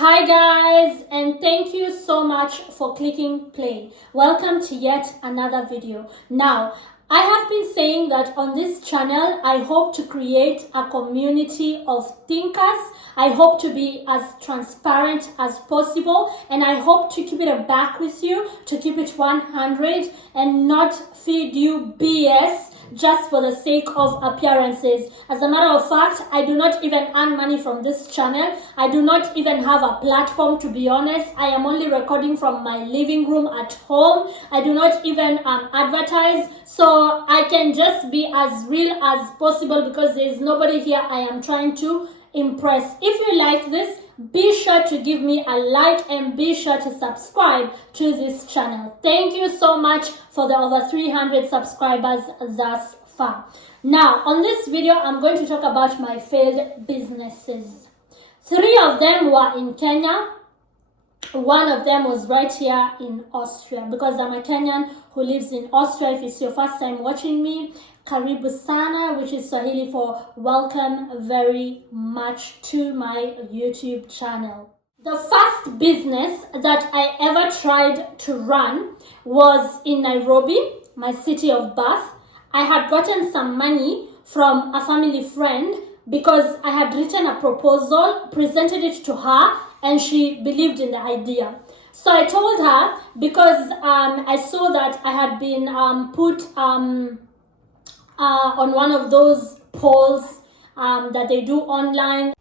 Hi guys, and thank you so much for clicking play. Welcome to yet another video. Now, I have been saying that on this channel, I hope to create a community of thinkers. I hope to be as transparent as possible, and I hope to keep it a back with you, to keep it 100 and not feed you BS just for the sake of appearances. As a matter of fact, I do not even earn money from this channel. I do not even have a platform, to be honest. I am only recording from my living room at home. I do not even advertise, so I can just be as real as possible because there is nobody here I am trying to impress. If you like this, be sure to give me a like and be sure to subscribe to this channel. Thank you so much for the over 300 subscribers thus far. Now, on this video, I'm going to talk about my failed businesses. 3 of them were in Kenya. One of them was right here in Austria because I'm a Kenyan who lives in Austria. If it's your first time watching me, Karibu sana, which is Swahili for welcome very much to my YouTube channel. The first business that I ever tried to run was in Nairobi, my city of birth. I had gotten some money from a family friend because I had written a proposal, presented it to her, and she believed in the idea. So I told her because I saw that I had been put on one of those polls that they do online.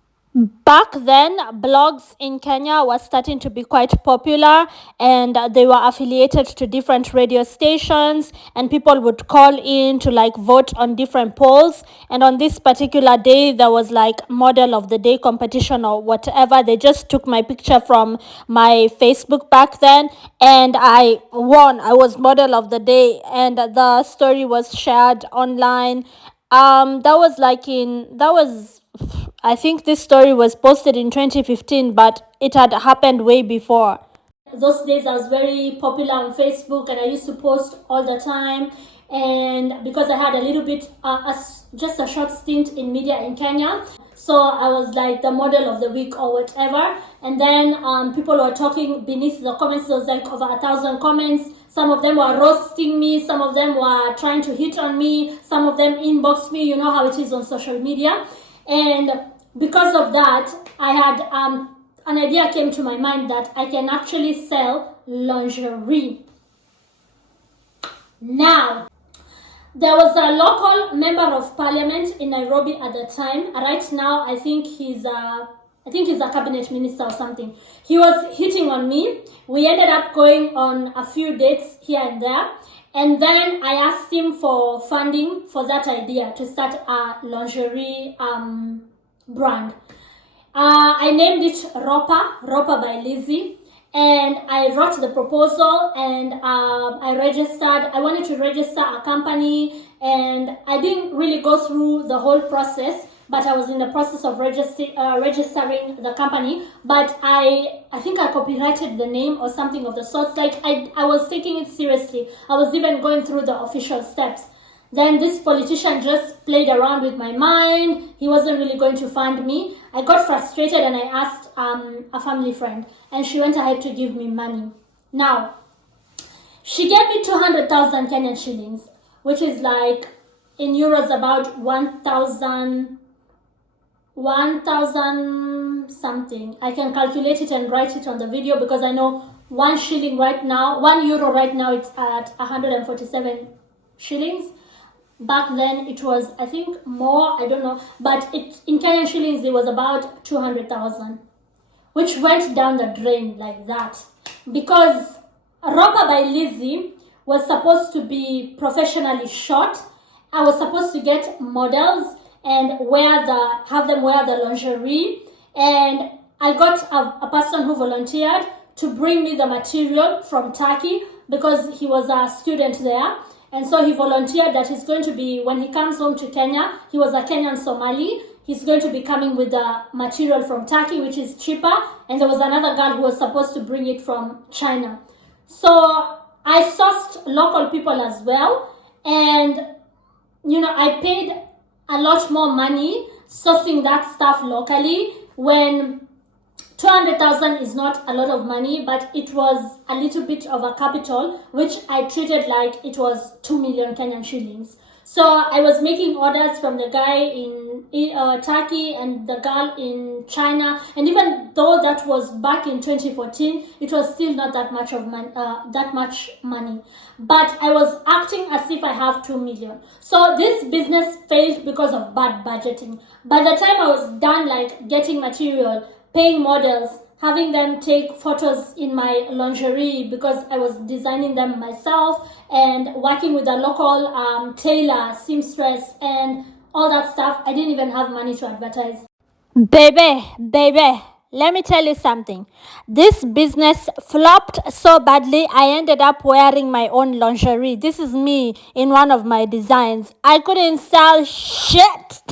Back then, blogs in Kenya were starting to be quite popular, and they were affiliated to different radio stations, and people would call in to vote on different polls. And on this particular day, there was model of the day competition or whatever. They just took my picture from my Facebook back then, and I won. I was model of the day, and the story was shared online. I think this story was posted in 2015, but it had happened way before. Those days I was very popular on Facebook and I used to post all the time. And because I had a little bit, just a short stint in media in Kenya, so I was like the model of the week or whatever. And then people were talking beneath the comments. There was over 1,000 comments. Some of them were roasting me. Some of them were trying to hit on me. Some of them inboxed me. You know how it is on social media. And because of that, I had an idea came to my mind that I can actually sell lingerie. Now, there was a local member of parliament in Nairobi at the time. Right now, I think he's a cabinet minister or something. He was hitting on me. We ended up going on a few dates here and there. And then I asked him for funding for that idea to start a lingerie brand. I named it Ropa by Lizzie. And I wrote the proposal and I registered. I wanted to register a company and I didn't really go through the whole process, but I was in the process of registering the company. But I think I copyrighted the name or something of the sorts. I was taking it seriously. I was even going through the official steps. Then this politician just played around with my mind. He wasn't really going to fund me. I got frustrated and I asked a family friend, and she went ahead to give me money. Now, she gave me 200,000 Kenyan shillings, which is in euros about 1,000 something. I can calculate it and write it on the video because I know 1 euro right now, it's at 147 shillings. Back then it was, I think, more, I don't know, but in Kenyan shillings it was about 200,000, which went down the drain like that because Ropa by Lizzie was supposed to be professionally shot. I was supposed to get models and have them wear the lingerie, and I got a person who volunteered to bring me the material from Turkey because he was a student there. And so he volunteered that he's going to be, when he comes home to Kenya, he was a Kenyan Somali, he's going to be coming with the material from Turkey, which is cheaper. And there was another girl who was supposed to bring it from China. So I sourced local people as well. And, I paid a lot more money sourcing that stuff locally when 200,000 is not a lot of money, but it was a little bit of a capital, which I treated like it was 2 million Kenyan shillings. So I was making orders from the guy in Turkey and the girl in China, and even though that was back in 2014, it was still not that much of money. But I was acting as if I have 2 million. So this business failed because of bad budgeting. By the time I was done, like getting material, paying models, having them take photos in my lingerie because I was designing them myself, and working with a local tailor, seamstress, and all that stuff, I didn't even have money to advertise. Baby, let me tell you something. This business flopped so badly, I ended up wearing my own lingerie. This is me in one of my designs. I couldn't sell shit.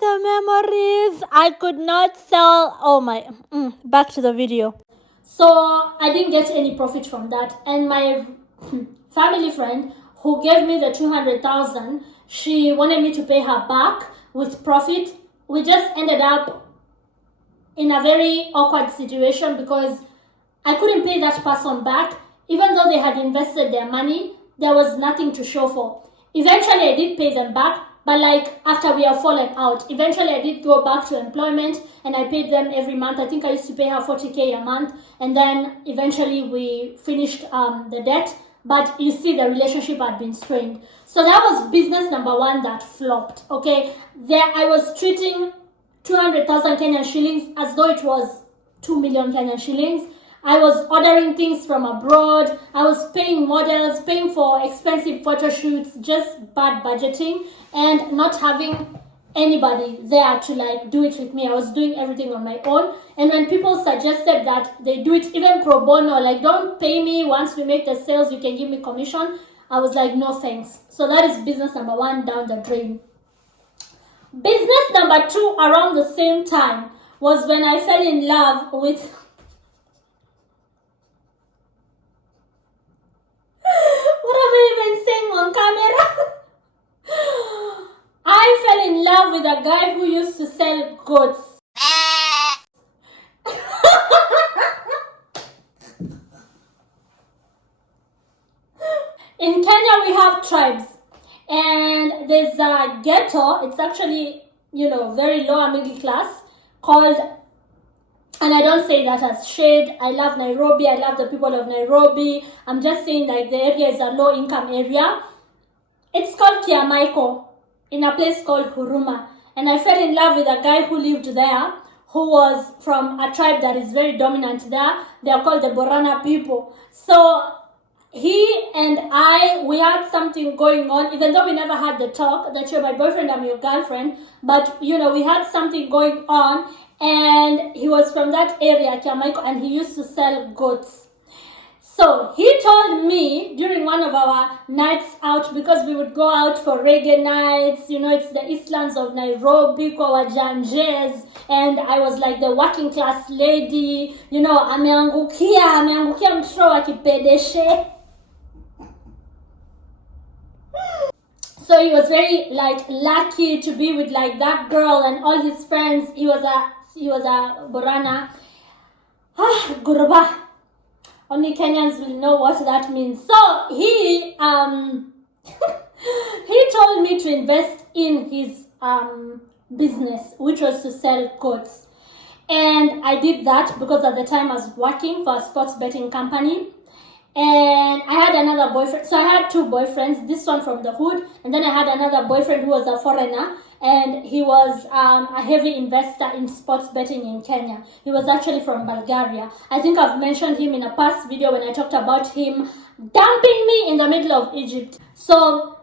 The memories. I could not sell. Oh my. Back to the video. So I didn't get any profit from that. And my family friend who gave me the 200,000, she wanted me to pay her back with profit. We just ended up in a very awkward situation because I couldn't pay that person back. Even though they had invested their money, there was nothing to show for. Eventually I did pay them back, but like after we have fallen out, eventually I did go back to employment and I paid them every month. I think I used to pay her 40K a month, and then eventually we finished the debt. But you see, the relationship had been strained. So that was business number one that flopped. Okay, there I was treating 200,000 Kenyan shillings as though it was 2 million Kenyan shillings. I was ordering things from abroad. I was paying models, paying for expensive photo shoots, just bad budgeting, and not having anybody there to like do it with me. I was doing everything on my own. And when people suggested that they do it even pro bono, like don't pay me, once we make the sales you can give me commission, I was like, no thanks. So that is business number one down the drain. Business number two around the same time was when I fell in love with what am I even saying on camera? I fell in love with a guy who used to sell goats. In Kenya we have tribes, and there's a ghetto. It's actually, very lower middle class, called, and I don't say that as shade. I love Nairobi. I love the people of Nairobi. I'm just saying like the area is a low income area. It's called Kiamaiko, in a place called Huruma. And I fell in love with a guy who lived there, who was from a tribe that is very dominant there. They are called the Borana people. So he and I, we had something going on, even though we never had the talk that you're my boyfriend, I'm your girlfriend. But, we had something going on. And he was from that area, Kiamaiko, and he used to sell goats. So he told me during one of our nights out, because we would go out for reggae nights, it's the Eastlands of Nairobi, kwa Janjes, and I was like the working class lady, ameangukia mtoto wa kipedeshe. So he was very lucky to be with like girl and all his friends. He was a Borana. Guruba. Only Kenyans will know what that means. So he he told me to invest in his business, which was to sell goats. And I did that because at the time I was working for a sports betting company. And I had another boyfriend. So I had two boyfriends, this one from the hood, and then I had another boyfriend who was a foreigner, and he was a heavy investor in sports betting in Kenya. He was actually from Bulgaria. I think I've mentioned him in a past video when I talked about him dumping me in the middle of Egypt. So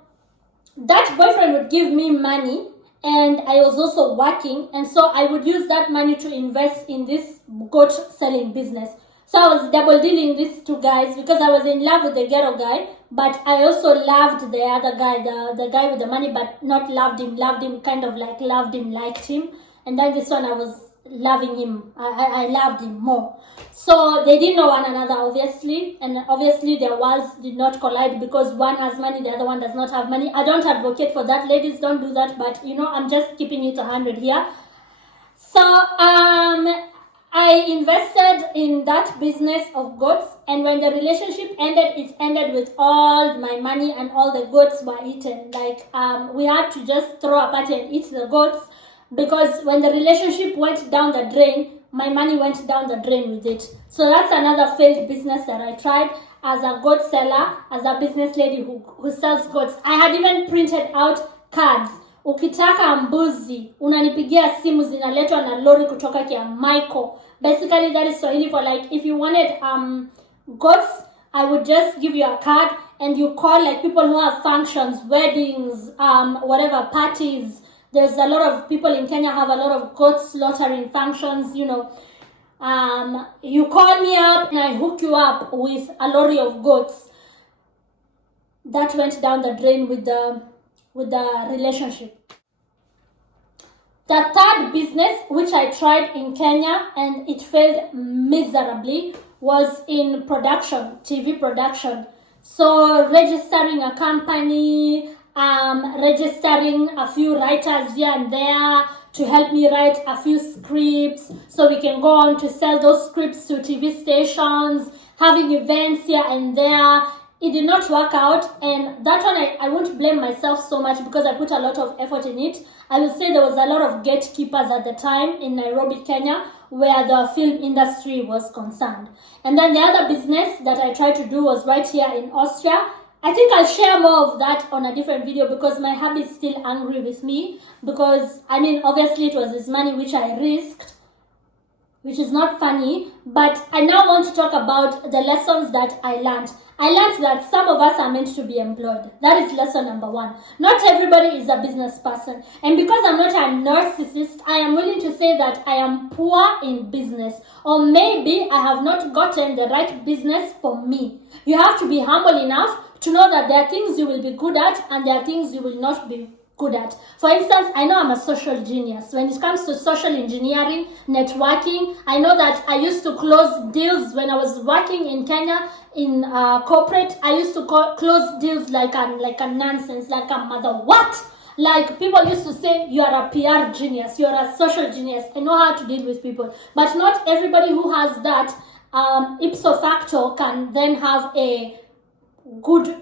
that boyfriend would give me money, and I was also working, and so I would use that money to invest in this goat selling business. So I was double dealing these two guys because I was in love with the ghetto guy, but I also loved the other guy, the guy with the money, but not loved him, kind of like loved him, liked him. And then this one I was loving him. I loved him more. So they didn't know one another, obviously, and obviously their worlds did not collide because one has money, the other one does not have money. I don't advocate for that, ladies, don't do that, but I'm just keeping it 100 here. So I invested in that business of goats, and when the relationship ended, it ended with all my money and all the goats were eaten. Like we had to just throw a party and eat the goats, because when the relationship went down the drain, my money went down the drain with it. So that's another failed business that I tried as a goat seller, as a business lady who sells goats. I had even printed out cards. Ukitaka mbuzi, unanipigia simu, zinaletwa na lori kutoka kia Michael. Basically, that is Swahili for like, if you wanted goats, I would just give you a card and you call like people who have functions, weddings, whatever, parties. There's a lot of people in Kenya have a lot of goat slaughtering functions, You call me up and I hook you up with a lorry of goats. That went down the drain with the relationship. The third business which I tried in Kenya and it failed miserably was in production, TV production. So registering a company, registering a few writers here and there to help me write a few scripts so we can go on to sell those scripts to TV stations, having events here and there. It did not work out, and that one I won't blame myself so much because I put a lot of effort in it. I will say there was a lot of gatekeepers at the time in Nairobi, Kenya, where the film industry was concerned. And then the other business that I tried to do was right here in Austria. I think I'll share more of that on a different video because my hubby is still angry with me because, obviously it was his money which I risked, which is not funny, but I now want to talk about the lessons that I learned. I learned that some of us are meant to be employed. That is lesson number one. Not everybody is a business person. And because I'm not a narcissist, I am willing to say that I am poor in business. Or maybe I have not gotten the right business for me. You have to be humble enough to know that there are things you will be good at and there are things you will not be good at. For instance, I know I'm a social genius. When it comes to social engineering, networking, I know that I used to close deals when I was working in Kenya in corporate. I used to close deals like a nonsense, like a mother. What? Like people used to say, you are a PR genius, you are a social genius. I know how to deal with people. But not everybody who has that ipso facto can then have a good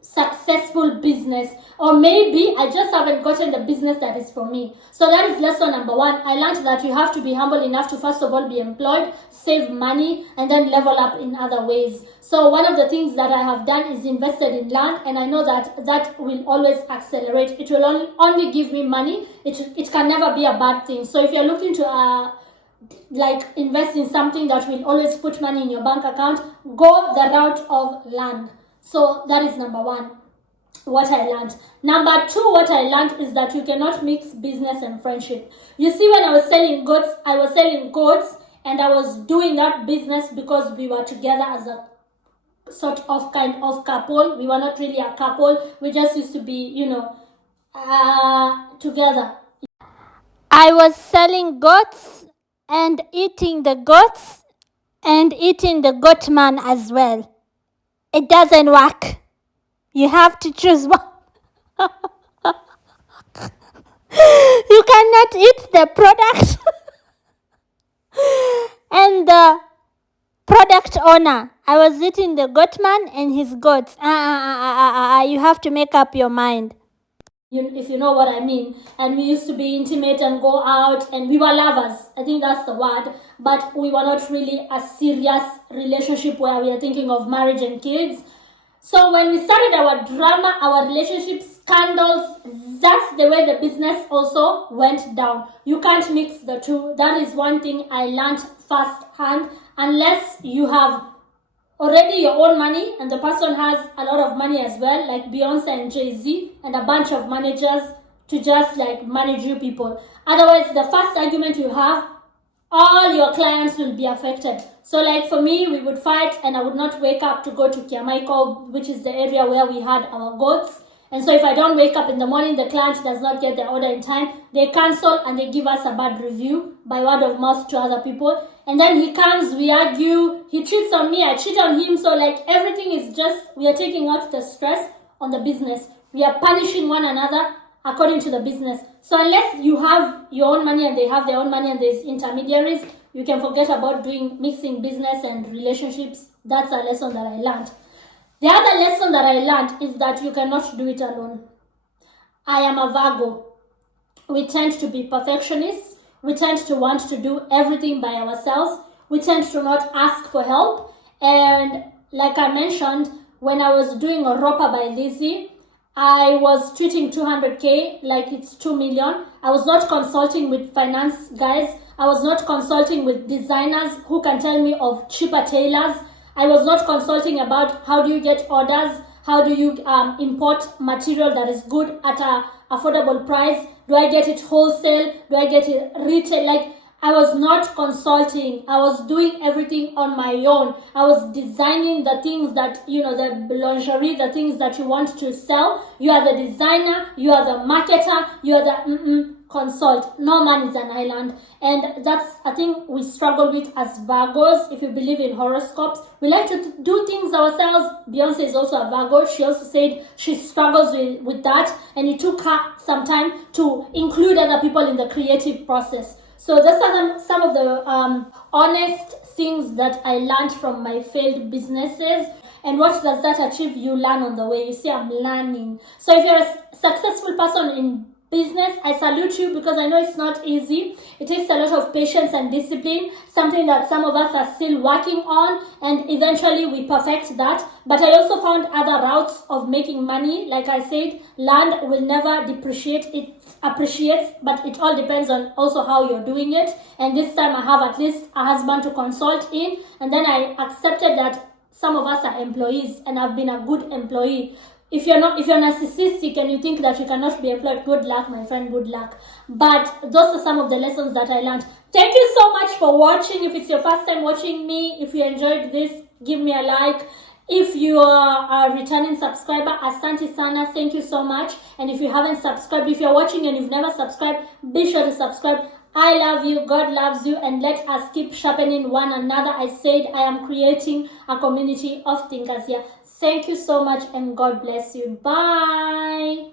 successful business, or maybe I just haven't gotten the business that is for me. So that is lesson number one. I learned that you have to be humble enough to first of all be employed, save money, and then level up in other ways. So one of the things that I have done is invested in land, and I know that that will always accelerate. It will only give me money. It can never be a bad thing. So if you're looking to invest in something that will always put money in your bank account, go the route of land. So that is number one, what I learned. Number two, what I learned is that you cannot mix business and friendship. You see, when I was selling goats, and I was doing that business because we were together as a sort of kind of couple. We were not really a couple. We just used to be, together. I was selling goats and eating the goats and eating the goat man as well. It doesn't work. You have to choose one. You cannot eat the product and the product owner. I was eating the goat man and his goats. You have to make up your mind. If you know what I mean. And we used to be intimate and go out, and we were lovers. I think that's the word. But we were not really a serious relationship where we are thinking of marriage and kids. So when we started our drama, our relationship scandals, that's the way the business also went down. You can't mix the two. That is one thing I learned firsthand. Unless you have already your own money and the person has a lot of money as well, like Beyonce and Jay-Z and a bunch of managers to just manage you people. Otherwise, the first argument you have, all your clients will be affected. So for me, we would fight and I would not wake up to go to Kiamaiko, which is the area where we had our goats. And so if I don't wake up in the morning, the client does not get the order in time, they cancel and they give us a bad review by word of mouth to other people. And then he comes, we argue, he cheats on me, I cheat on him. So like everything is just, we are taking out the stress on the business. We are punishing one another according to the business. So unless you have your own money and they have their own money and there's intermediaries, you can forget about mixing business and relationships. That's a lesson that I learned. The other lesson that I learned is that you cannot do it alone. I am a Virgo. We tend to be perfectionists. We tend to want to do everything by ourselves. We tend to not ask for help. And like I mentioned, when I was doing Europa by Lizzie, I was treating 200K like it's 2 million. I was not consulting with finance guys. I was not consulting with designers who can tell me of cheaper tailors. I was not consulting about how do you get orders, how do you import material that is good at a affordable price. Do I get it wholesale? Do I get it retail? Like, I was not consulting. I was doing everything on my own. I was designing the things that, the lingerie, the things that you want to sell. You are the designer, you are the marketer, you are the consult. No man is an island. And that's a thing we struggle with as Virgos. If you believe in horoscopes, we like to do things ourselves. Beyonce is also a Virgo. She also said she struggles with that. And it took her some time to include other people in the creative process. So those are some of the honest things that I learned from my failed businesses. And what does that achieve? You learn on the way. You see, I'm learning. So if you're a successful person in business, I salute you, because I know it's not easy. It takes a lot of patience and discipline, something that some of us are still working on, and eventually we perfect that. But I also found other routes of making money. Like I said, land will never depreciate, it appreciates, but it all depends on also how you're doing it. And this time I have at least a husband to consult in, and then I accepted that some of us are employees, and I've been a good employee. If you're narcissistic and you think that you cannot be employed, good luck, my friend, good luck. But those are some of the lessons that I learned. Thank you so much for watching. If it's your first time watching me, if you enjoyed this, give me a like. If you are a returning subscriber, Asante Sana, thank you so much. And if you haven't subscribed, if you're watching and you've never subscribed, be sure to subscribe. I love you, God loves you, and let us keep sharpening one another. I said I am creating a community of thinkers here. Thank you so much, and God bless you. Bye.